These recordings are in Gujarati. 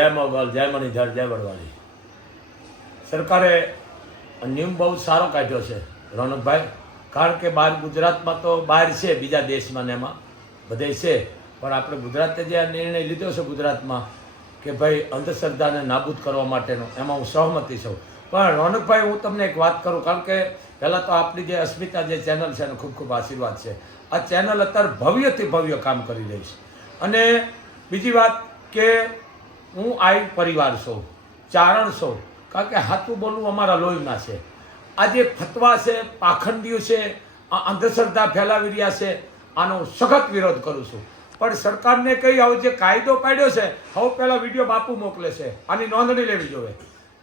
જય મોગલ જય મણિધર જય વડવાળી સરકારે નિયમ બહુ સારો કાઢ્યો છે, રોનકભાઈ. કારણ કે બહાર ગુજરાતમાં તો બહાર છે, બીજા દેશમાં ને એમાં બધે છે. પણ આપણે ગુજરાતે જે આ નિર્ણય લીધો છે ગુજરાતમાં કે ભાઈ અંધશ્રદ્ધાને નાબૂદ કરવા માટેનો, એમાં હું સહમતી છું. પણ રોનકભાઈ, હું તમને એક વાત કરું, કારણ કે પહેલાં તો આપણી જે અસ્મિતા જે ચેનલ છે એનો ખૂબ ખૂબ આશીર્વાદ છે. આ ચેનલ અત્યારે ભવ્યથી ભવ્ય કામ કરી રહી છે. અને બીજી વાત કે હું આઈ પરિવાર છું, ચારણ છું, કારણ કે હાથું બોલવું અમારા લોહીમાં છે. આ જે ફતવા છે, પાખંડીઓ છે અંધશ્રદ્ધા ફેલાવી રહ્યા છે, આનો સખત વિરોધ કરું છું. પણ સરકારને કઈ હવે જે કાયદો પાડ્યો છે, હવે પહેલાં વીડિયો બાપુ મોકલે છે, આની નોંધણી લેવી જોઈએ.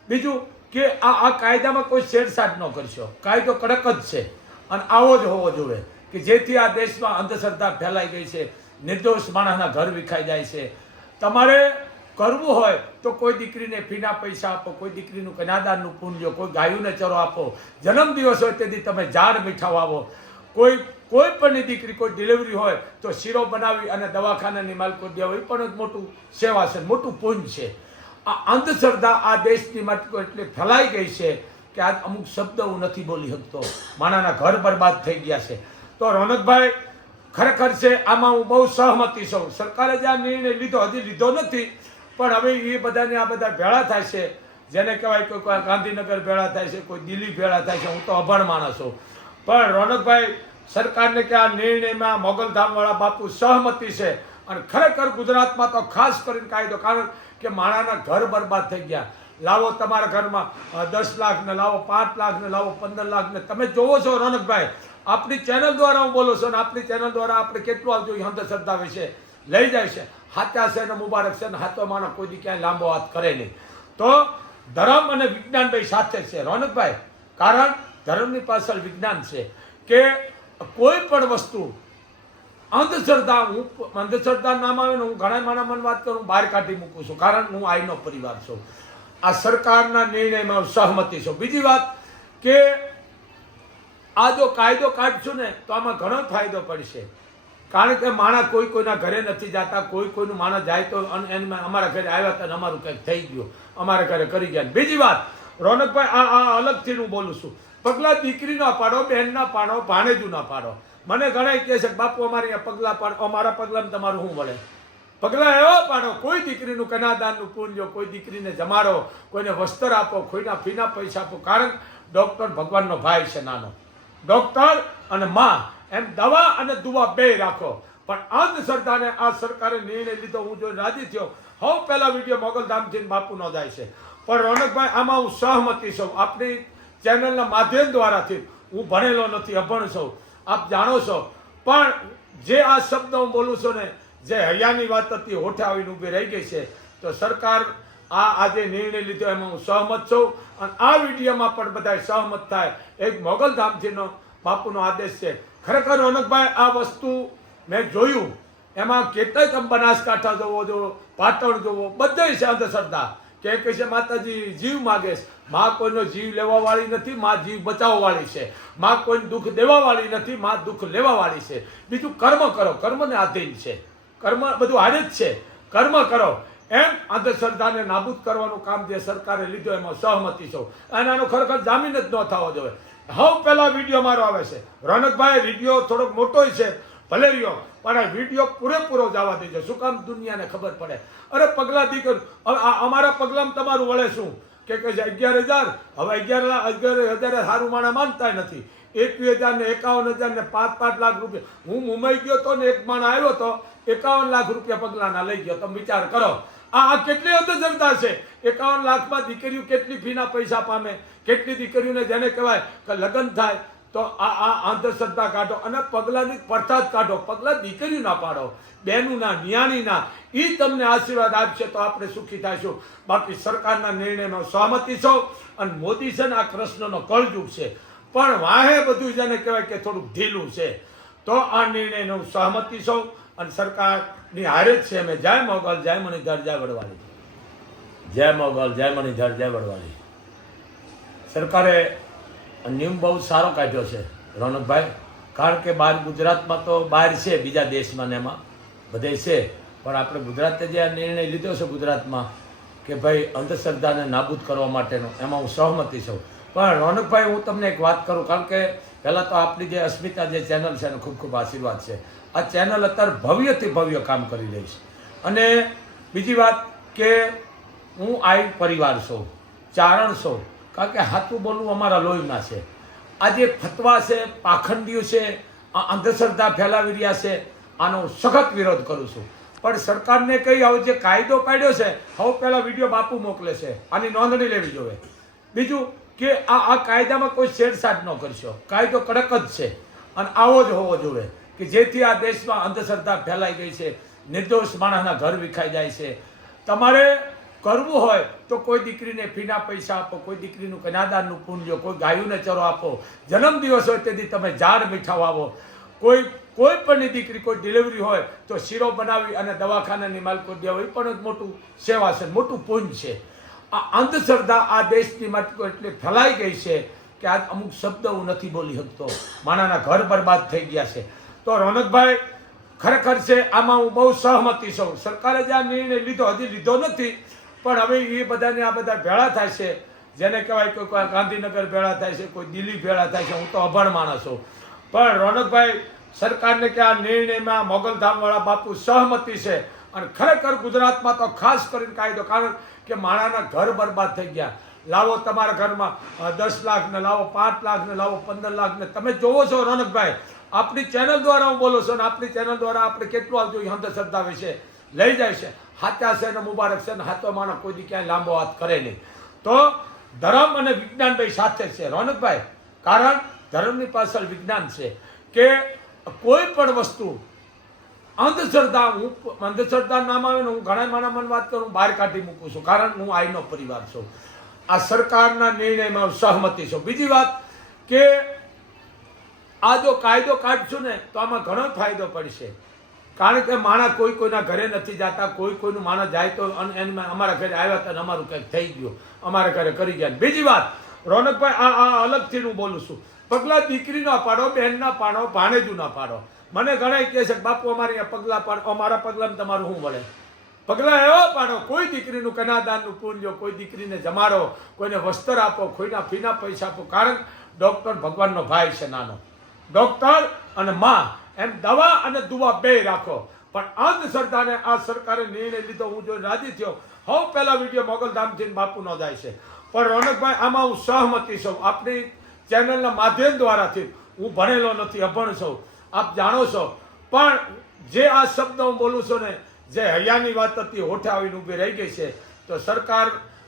બીજું કે આ આ કાયદામાં કોઈ છેડછાડ ન કરશો. કાયદો કડક જ છે. અને આવો જ હોવો જોઈએ કે જેથી આ દેશમાં અંધશ્રદ્ધા ફેલાઈ ગઈ છે, નિર્દોષ માણસના ઘર વિખાઈ જાય છે. તમારે કરવું હોય તો કોઈ દીકરીને ફીના પૈસા આપો, કોઈ દીકરીનું કન્યાદાનનું પૂંજો કોઈ ગાયુને ચરો આપો. જન્મદિવસ હોય તેથી તમે ઝાડ મીઠા વાવો. કોઈ કોઈ પણ દીકરી કોઈ ડિલિવરી હોય તો શીરો બનાવી અને દવાખાનાની માલકો દેવો. એ પણ મોટું સેવા છે, મોટું પૂંજ છે. આ અંધશ્રદ્ધા આ દેશની માટે એટલી ફેલાઈ ગઈ છે કે આ અમુક શબ્દ હું નથી બોલી શકતો. માણાના ઘર બરબાદ થઈ ગયા છે. તો રોનકભાઈ, ખરેખર છે, આમાં હું બહુ સહમતી છું. સરકારે જે આ નિર્ણય લીધો, હજી લીધો નથી પણ હવે એ બધાને આ બધા ભેળા થાય છે. જેને કહેવાય કે કોઈ ગાંધીનગર ભેળા થાય છે, કોઈ દિલ્હી ભેળા થાય છે, હું તો અભણ માણસ છું. પણ રોનકભાઈ, સરકારને કે આ નિર્ણયમાં મોગલધામવાળા બાપુ સહમતી છે અને ખરેખર ગુજરાતમાં તો ખાસ કરીને કાયદો, કારણ કે માણાના ઘર બરબાદ થઈ ગયા. લાવો તમારા ઘરમાં દસ લાખને લાવો, પાંચ લાખને લાવો, પંદર લાખને. તમે જોવો છો રોનકભાઈ, આપણી ચેનલ દ્વારા હું બોલું છું અને આપણી ચેનલ દ્વારા આપણે કેટલું આવજો એ અંધશ્રદ્ધા વિશે લઈ જાય છે. હાચા છે ને મુબારક છે ને હાથો માણસ કોઈ દી ક્યાંય લાંબો હાથ કરે નહીં. તો ધર્મ અને વિજ્ઞાન ભાઈ સાથે છે. રોનકભાઈ, કારણ ધર્મની પાછળ વિજ્ઞાન છે કે કોઈ પણ વસ્તુ અંધશ્રદ્ધા, હું અંધશ્રદ્ધા નામ આવે ને હું ઘણા મારા મન વાત કરું બહાર કાઢી મૂકું છું. કારણ હું આઈનો પરિવાર છું. આ સરકારના નિર્ણયમાં સહમતી છું. બીજી વાત કે આ જો કાયદો કાઢશું ને તો આમાં ઘણો ફાયદો પડશે. કારણ કે માણસ કોઈ કોઈના ઘરે નથી જતા, કોઈ કોઈનું માણસ જાય તો અમારા ઘરે આવ્યા હતા અમારું કંઈક થઈ ગયું, અમારા ઘરે કરી ગયા. બીજી વાત, રોનકભાઈ, આ આ અલગથી હું બોલું છું. પગલા દીકરી ના પાડો બહેન ના પાડો, ભાણેજું ના પાડો. મને ઘણા કહે છે બાપુ, અમારે અહીંયા પગલા પાડો, અમારા પગલામાં તમારું શું વળે? પગલા એવા પાડો, કોઈ દીકરીનું કનાદાનનું પૂંજો કોઈ દીકરીને જમાડો, કોઈને વસ્ત્ર આપો, કોઈના ફીના પૈસા આપો. કારણ ડૉક્ટર ભગવાનનો ભાઈ છે નાનો. ડૉક્ટર અને માં એમ દવા અને દુવા બે રાખો. પણ અંધશ્રદ્ધાને આ સરકારે નિર્ણય લીધો, હું જો રાજી થયો, હવે પહેલા વીડિયો મોગલધામથી બાપુ બાપુનો જાય છે. પણ રોનકભાઈ, આમાં હું સહમતી છું. આપણી ચેનલના માધ્યમ દ્વારાથી હું ભણેલો નથી, અભણ છું. આપ જાણો છો. પણ જે આ શબ્દ હું બોલું છું ને, જે હૈયાની વાત હતી, હોઠે આવીને ઊભી રહી ગઈ છે, તો સરકાર આ આજે નિર્ણય લીધો, એમાં હું સહમત છું. અને આ વિડીયોમાં પણ બધા સહમત થાય. એક મોગલધામથીનો બાપુનો આદેશ છે. ખરેખર રોનકભાઈ, આ વસ્તુ મેં જોયું. એમાં કેટલાય તમે બનાસકાંઠા જોવો જો પાટણ જોવો બધે છે અંધશ્રદ્ધા. કે કહે છે માતાજી, જીવ માગે માં કોઈનો જીવ લેવાવાળી નથી, માં જીવ બચાવવાવાળી છે. માં કોઈને દુઃખ દેવાવાળી નથી, માં દુઃખ લેવાવાળી છે. બીજું કર્મ કરો. કર્મને આધીન છે. કર્મ બધું હારે જ છે. કર્મ કરો. એમ અંધશ્રદ્ધાને નાબૂદ કરવાનું કામ જે સરકારે લીધું, એમાં સહમતી છો. અને આનો ખરેખર જામીન જ ન થવો જોઈએ. હવ પહેલાં વીડિયો મારો આવે છે. રોનકભાઈ વીડિયો થોડોક મોટો છે, ભલે રહ્યો, પણ આ વીડિયો પૂરેપૂરો જવા દેજો. શું કામ દુનિયાને ખબર પડે? અરે પગલા દીકર અમારા પગલામાં તમારું વળે શું? કે કહે છે, અગિયાર હજાર? હવે અગિયાર અગિયાર હજાર સારું માણા માનતા નથી. એકવીસ હજાર ને એકાવન હજાર ને પાંચ પાંચ લાખ રૂપિયા. હું મુંબઈ ગયો તો ને એક માણા આવ્યો તો એકાવન લાખ રૂપિયા પગલાના લઈ ગયો. તમે વિચાર કરો. આ કેટલી અંધશ્રદ્ધા છે? એકાવન લાખમાં દીકરીઓ કેટલી ફીના પૈસા પામે? કેટલી દીકરીઓને જેને કહેવાય કે લગ્ન થાય, તો આ આ અંધશ્રદ્ધા કાઢો અને પગલાની પડતા જ કાઢો, પગલા દીકરીઓ ના પાડો, બહેનોના, નિયાણીના એ તમને આશીર્વાદ આપશે તો આપણે સુખી થઈશું. બાકી સરકારના નિર્ણયમાં સહમતિ છો અને મોદી છે ને આ કૃષ્ણનો કળજુગ છે. પણ વાહે બધું જેને કહેવાય કે થોડુંક ઢીલું છે. તો આ નિર્ણયનો સહમતી છો અને સરકારની હારે જ છે. અમે જય મોગલ, જય મણિધર જય વડવાળી જય મોગલ, જય મણિધર જય વડવાળી સરકારે નિયમ બહુ સારો કાઢ્યો છે, રોનકભાઈ. કારણ કે બહાર ગુજરાતમાં તો બહાર છે, બીજા દેશમાં ને એમાં બધે છે. પણ આપણે ગુજરાતે જે આ નિર્ણય લીધો છે ગુજરાતમાં કે ભાઈ અંધશ્રદ્ધાને નાબૂદ કરવા માટેનો, એમાં હું સહમતી છું. પણ રોનકભાઈ, હું તમને એક વાત કરું, કારણ કે પહેલાં તો આપણી જે અસ્મિતા જે ચેનલ છે એનો ખૂબ ખૂબ આશીર્વાદ છે. આ ચેનલ અત્યારે ભવ્યથી ભવ્ય કામ કરી રહી છે. અને બીજી વાત કે હું આઈ પરિવાર છું, ચારણ છું, કારણ કે હાથું બોલવું અમારા લોહીમાં છે. આ જે ફતવા છે, પાખંડીઓ છે, આ અંધશ્રદ્ધા ફેલાવી રહ્યા છે, આનો સખત વિરોધ કરું છું. પણ સરકારને કહી આવો જે કાયદો કાઢ્યો છે હવે પહેલાં વીડિયો બાપુ મોકલે છે, આની નોંધણી લેવી જોઈએ. બીજું કે આ આ કાયદામાં કોઈ છેડછાડ ન કરશો. કાયદો કડક જ છે. અને આવો જ હોવો જોઈએ કે જેથી આ દેશમાં અંધશ્રદ્ધા ફેલાઈ ગઈ છે, નિર્દોષ માણસના ઘર વિખાઈ જાય છે. તમારે કરવું હોય તો કોઈ દીકરીને ફીના પૈસા આપો, કોઈ દીકરીનું કન્યાદાનનું પૂંજો કોઈ ગાયુને ચરો આપો. જન્મદિવસ હોય તેથી તમે ઝાડ મીઠાવ આવો. કોઈ કોઈ પણ દીકરી કોઈ ડિલિવરી હોય તો શીરો બનાવી અને દવાખાનાની માલકો દેવો એ પણ મોટું સેવા છે, મોટું પૂંજ છે. આ અંધશ્રદ્ધા આ દેશની માટે એટલી ફેલાઈ ગઈ છે કે આજ અમુક શબ્દ હું નથી બોલી શકતો. માણાના ઘર બરબાદ થઈ ગયા છે. તો રોનકભાઈ, ખરેખર છે, આમાં હું બહુ સહમતી છું. સરકારે જે આ નિર્ણય લીધો, હજી લીધો નથી, પણ હવે એ બધાને આ બધા ભેળા થાય છે. જેને કહેવાય કોઈ કોઈ ગાંધીનગર ભેળા થાય છે, કોઈ દિલ્હી ભેળા થાય છે, હું તો અભણ માણસ છું. પણ રોનકભાઈ, સરકારને કે આ નિર્ણયમાં મોગલધામવાળા બાપુ સહમતી છે. અને ખરેખર ગુજરાતમાં તો ખાસ કરીને કાયદો, કારણ કે માણાના ઘર બરબાદ થઈ ગયા. લાવો તમારા ઘરમાં દસ લાખ ને લાવો, પાંચ લાખ ને લાવો, પંદર લાખ ને તમે જોવો છો રોનકભાઈ આપણી ચેનલ દ્વારા હું બોલું છું અને આપણી ચેનલ દ્વારા આપણે કેટલું આવતું અંધશ્રદ્ધા વિશે લઈ જાય છે. હાચા છે ને મુબારક છે ને હાથો માણસ કોઈ દી ક્યાંય લાંબો હાથ કરે નહીં. તો ધર્મ અને વિજ્ઞાન ભાઈ સાથે છે. રોનકભાઈ, કારણ ધર્મની પાછળ વિજ્ઞાન છે કે કોઈ પણ વસ્તુ અંધશ્રદ્ધા હું અંધશ્રદ્ધા નામ આવે ને હું ઘણા મારા મને વાત કરું, બહાર કાઢી મૂકું છું. કારણ હું આઈનો પરિવાર છું. આ સરકારના નિર્ણયમાં સહમતી છું. બીજી વાત કે આ જો કાયદો કાઢશું ને, તો આમાં ઘણો ફાયદો પડશે. કારણ કે માણસ કોઈ કોઈના ઘરે નથી જતા, કોઈ કોઈનું માણસ જાય તો અમારા ઘરે આવ્યા હતા અમારું કંઈક થઈ ગયું. અમારા ઘરે કરી ગયા. બીજી વાત, રોનકભાઈ આ અલગથી હું બોલું છું. પગલા દીકરી ના પાડો બહેન ના પાડો, ભાણેજું ના પાડો. મને ઘણા કહે છે બાપુ, અમારે અહીંયા પગલા પાડો, અમારા પગલામાં તમારું શું વળે? પગલા એવા પાડો, કોઈ દીકરીનું કનાદાનનું પુણ્ય કોઈ દીકરીને જમાડો, કોઈને વસ્ત્ર આપો, કોઈના ફીના પૈસા આપો. કારણ ડોક્ટર ભગવાનનો ભાઈ છે નાનો. ડૉક્ટર અને માં, એમ દવા અને દુવા બે રાખો. પણ અંધશ્રદ્ધાને આ સરકારે નિર્ણય લીધો, હું જો રાજી થયો, હવે પહેલા વીડિયો મોગલધામથી બાપુનો જાય છે. પણ રોનકભાઈ, આમાં હું સહમતી છું. આપણી ચેનલના માધ્યમ દ્વારાથી હું ભણેલો નથી, અભણ છું. આપ જાણો છો. પણ જે આ શબ્દ હું બોલું છું ને, જે હૈયાની વાત હતી, હોઠે આવીને ઊભી રહી ગઈ છે, તો સરકાર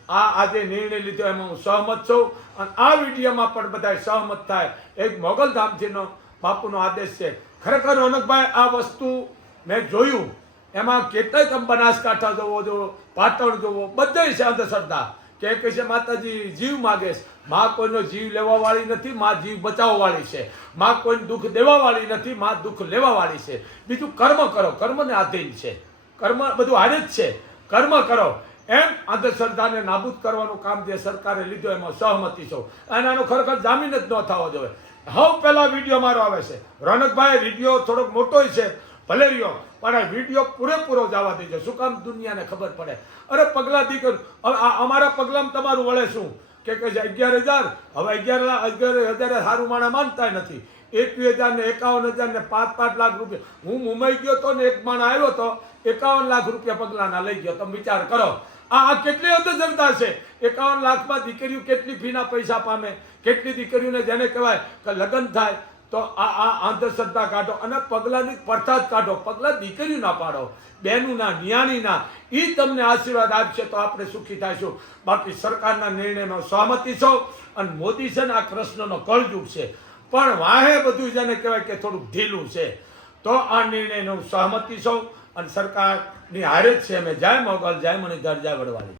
આ આજે નિર્ણય લીધો, એમાં હું સહમત છું. અને આ વિડીયોમાં પણ બધા સહમત થાય. એક મોગલધામજીનો બાપુનો આદેશ છે. ખરેખર રોનકભાઈ, આ વસ્તુ મેં જોયું. એમાં કેટલાય તમે બનાસકાંઠા જોવો જોવો પાટણ જોવો, બધે છે અંધશ્રદ્ધા. કે કહે છે, માતાજી, જીવ માગે છે. માં કોઈનો જીવ લેવા વાળી નથી, માં જીવ બચાવવા છે. માં કોઈને દુઃખ દેવા વાળી નથી, માં દુઃખ લેવા વાળી છે. બીજું કર્મ કરો. કર્મને આધીન છે. કર્મ બધું હારે જ છે. કર્મ કરો. એમ અંધશ્રદ્ધાને નાબૂદ કરવાનું કામ જે સરકારે લીધું, એમાં સહમતી છો. અને આનો ખરેખર જામીન જ ન થવો જોઈએ. હવે પહેલા વીડિયો મારો આવે છે. રોનકભાઈ, વીડિયો થોડોક મોટો છે. ભલે રહ્યો, પણ આ વીડિયો પૂરેપૂરો જવા દેજો. શું કામ દુનિયાને ખબર પડે? અરે પગલા દીકર અમારા પગલામાં તમારું વળે શું? કે કહે છે અગિયાર હજાર? હવે અગિયાર અગિયાર હજાર સારું માણા માનતા નથી. એકવીસ હજાર ને એકાવન હજાર ને પાંચ પાંચ લાખ રૂપિયા. હું મુંબઈ ગયો તો ને એક માણા આવ્યો તો એકાવન લાખ રૂપિયા પગલાના લઈ ગયો. તમે વિચાર કરો. આ આ કેટલી અંધશ્રદ્ધા છે? એકાવન લાખમાં દીકરીઓ કેટલી ફીના પૈસા પામે? કેટલી દીકરીઓને જેને કહેવાય કે લગ્ન થાય તો આ આ અંધશ્રદ્ધા કાઢો અને પગલાની પડતા જ કાઢો. પગલા દીકરીઓ ના પાડો બહેનું ના નિયાણી એ તમને આશીર્વાદ આપશે તો આપણે સુખી થઈશું. બાકી સરકારના નિર્ણયમાં સહમતી છો અને મોદી છે ને આ કૃષ્ણનો કળજુગ છે. પણ વાહે બધું જેને કહેવાય કે થોડુંક ઢીલું છે. તો આ નિર્ણયનો સહમતી છો અને સરકારની હારે જ છે. અમે જય મોગલ, જય મણિધર, જય વડવાળી